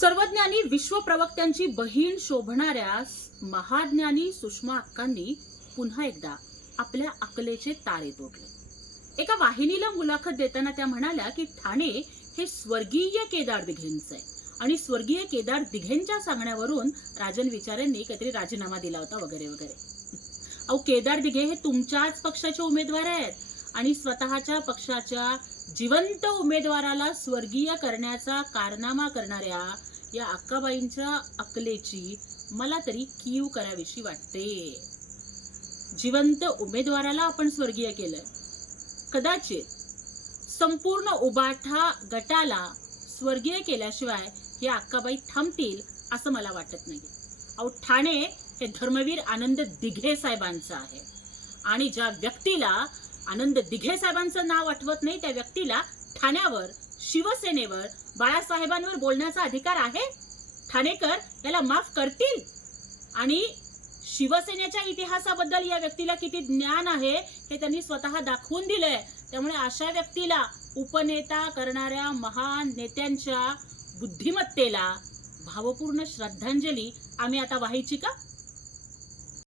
सर्वज्ञानी विश्वप्रवक्त्यांची बहीण शोभणाऱ्या महाज्ञानी सुषमा अक्कांनी पुन्हा एकदा आपल्या अकलेचे तारे तोडले. एका वाहिनीला मुलाखत देताना त्या म्हणाल्या की ठाणे हे स्वर्गीय केदार दिघेंचं आहे. आणि स्वर्गीय केदार दिघेंच्या सांगण्यावरून राजन विचारेंनी काहीतरी राजीनामा दिला होता वगैरे वगैरे. अहो केदार दिघे हे तुमच्याच पक्षाचे उमेदवार आहेत. आणि स्वतःच्या पक्षाच्या जिवंत उमेदवाराला स्वर्गीय करण्याचा कारनामा करणाऱ्या या अक्काबाईंच्या अकलेची मला तरी कीव करावीशी वाटते. जिवंत उमेदवाराला आपण स्वर्गीय केलंय. कदाचित संपूर्ण उबाठा गटाला स्वर्गीय केल्याशिवाय हे अक्काबाई थांबतील असं मला वाटत नाही. अहो ठाणे हे धर्मवीर आनंद दिघे साहेबांचं आहे. आणि ज्या व्यक्तीला आनंद दिघे साहेबांचं नाव आठवत नाही त्या व्यक्तीला. ठाण्यावर शिवसेनेवर बाळासाहेबांवर बोलण्याचा अधिकार आहे? ठाणेकर याला माफ करतील? आणि शिवसेनेच्या इतिहासाबद्दल या व्यक्तीला किती ज्ञान आहे हे त्यांनी स्वतः दाखवून दिलंय. त्यामुळे अशा व्यक्तीला उपनेता करणाऱ्या महान नेत्यांच्या बुद्धिमत्तेला भावपूर्ण श्रद्धांजली आम्ही आता वाहायची का?